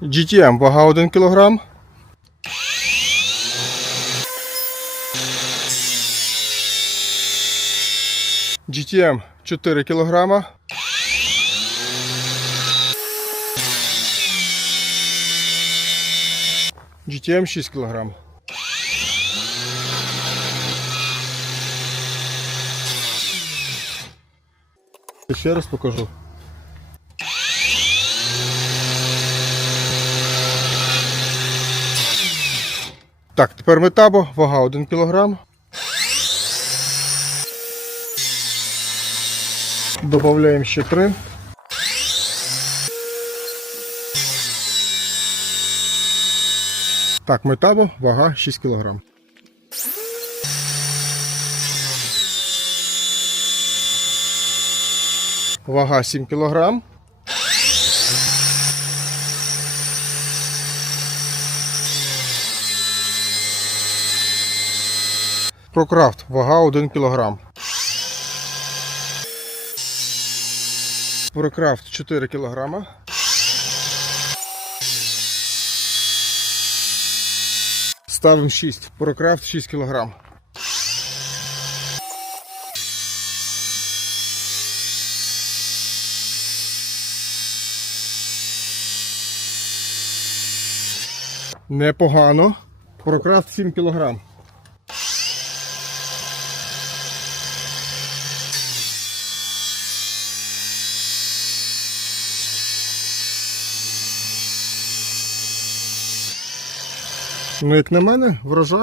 GTM, вага 1 кг. GTM 4 кг. GTM 6 кг. Ще раз покажу. Так, тепер метабо, вага 1 кг. Добавляємо ще 3. Так, метабо, вага 6 кг. Вага 7 кг. Прокрафт, вага 1 кг. Прокрафт 4 кг. Ставимо 6. Прокрафт 6 кг. Непогано. Прокрафт 7 кг. Ну, як на мене, врожай